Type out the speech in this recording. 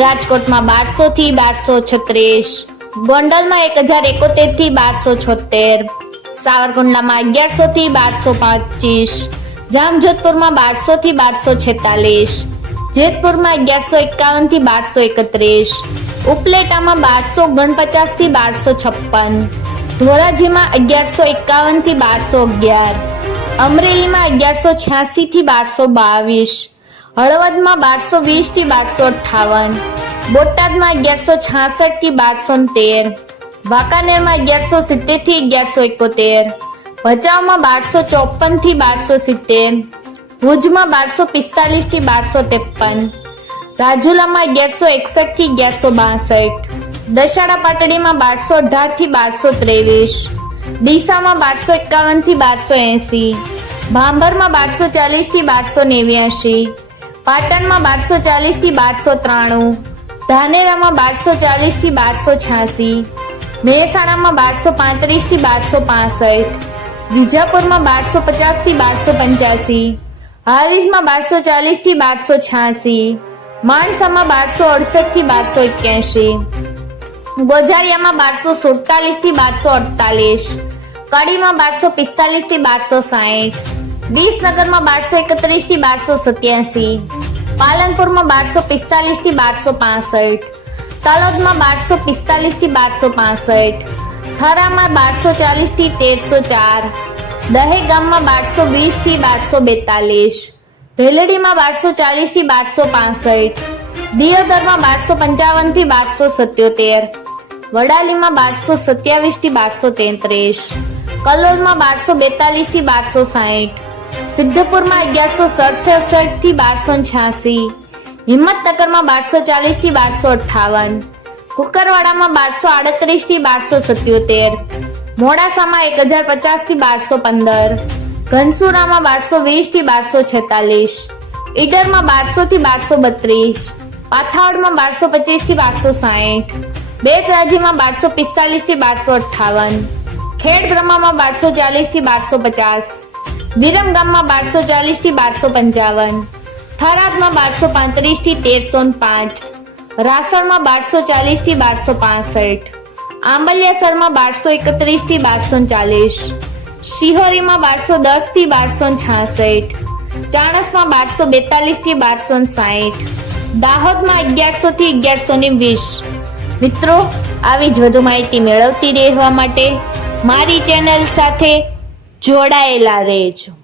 રાજકોટમાં બારસો થી બારસો છત્રીસ, ગોંડલમાં એક હજાર એકોતેરથી બારસો છોતેર, સાવરકુંડલામાં અગિયારસો થી બારસો પચીસ જામજોધપુરમાં બારસો થી બારસો છેતાલીસ, જેતપુરમાં અગિયારસો એકાવનથી બારસો એકત્રીસ, ઉપલેટામાં બારસો ઓગણપચાસથી બારસો છપ્પન, ધોરાજીમાં અગિયારસો એકાવનથી બારસો અગિયાર, અમરેલીમાં અગિયારસો છ્યાસી થી બારસો બાવીસ હળવદમાં બારસો વીસથી બારસો અઠાવન બોટાદમાં અગિયારસો છાસઠથી બારસો તેર, વાંકાનેરમાં અગિયારસો સિત્તેરથી અગિયારસો એકોતેર, ભચાઉમાં બારસો ચોપનથી બારસો સિત્તેર, ભુજમાં બારસો પિસ્તાલીસથી બારસો ત્રેપન, રાજુલામાં અગિયારસો એકસઠથી અગિયારસો બાસઠ દશાડા પાટડીમાં બારસો અઢારથી બારસો ત્રેવીસ, ડીસામાં બારસો એકાવનથી બારસો એસી, ભાંભરમાં બારસો ચાલીસથી બારસો નેવ્યાશી પાટણમાં બારસો ચાલીસથી બારસો ત્રાણું, ધાનેરામાં બારસો ચાલીસથી બારસો છ્યાસી, મહેસાણામાં બારસો પાંત્રીસથી બારસો પાસઠ, વિજાપુરમાં બારસો પચાસથી બારસો પંચ્યાસી હારીજમાં બારસો ચાલીસથી બારસો છ્યાસી, માણસામાં બારસો અડસઠથી બારસો એક્યાસી, ગોજારિયામાં બારસો સુડતાલીસથી બારસો અડતાલીસ, કડીમાં બારસો પિસ્તાલીસથી બારસો સાહીઠ વિસનગરમાં બારસો એકત્રીસથી બારસો સત્યાસી. પાલનપુરમાં બારસો પિસ્તાલીસથી બારસો પાસઠ. તલોદમાં બારસો પિસ્તાલીસથી બારસો પાસઠ. થરામાં બારસો ચાલીસથી તેરસો ચાર. દહેગામમાં બારસો વીસથી બારસો બેતાલીસ. ભેલડીમાં બારસો ચાલીસથી બારસો પાસઠ. દિયોદરમાં બારસો પંચાવનથી બારસો સત્યોતેર. વડાલીમાં બારસો સત્યાવીસથી બારસો તેત્રીસ. કલોલમાં બારસો બેતાલીસથી બારસો સાહીઠ. સિદ્ધપુરમાં અગિયારસો સડસઠથી બારસો છ્યાસી, હિંમતનગરમાં બારસો ચાલીસથી બારસો અઠાવન કુકરવાડામાં બારસો આડત્રીસથી બારસો સત્યોતેર, મોડાસામાં એક હજાર પચાસથી બારસો પંદર, ઘનસુરામાં બારસો વીસથી બારસો છેતાલીસ, ઈડરમાં બારસો થી બારસો બત્રીસ, પાથાવડમાં બારસો પચીસથી બારસો સાહીઠ, બેચરાજીમાં બારસો પિસ્તાલીસથી બારસો અઠાવન ખેડ બારસો ચાલીસથી બારસો પચાસ વિરમગામમાં બારસો ચાલીસથી બારસો પંચાવન, થરાદમાં બારસો પાંત્રીસથી તેરસો પાંચ, રાસણમાં બારસો ચાલીસથી બારસો પાસઠ, આંબલિયાસરમાં બારસો એકત્રીસથી બારસો ચાલીસ, શિહોરીમાં બારસો દસથી બારસો છાસઠ, ચાણસમાં બારસો બેતાલીસથી બારસો સાઠ દાહોદમાં અગિયારસો થી અગિયારસો ને વીસ. મિત્રો, આવી જ વધુ માહિતી મેળવતી રહેવા માટે મારી ચેનલ સાથે જોડાયેલા રહેજો.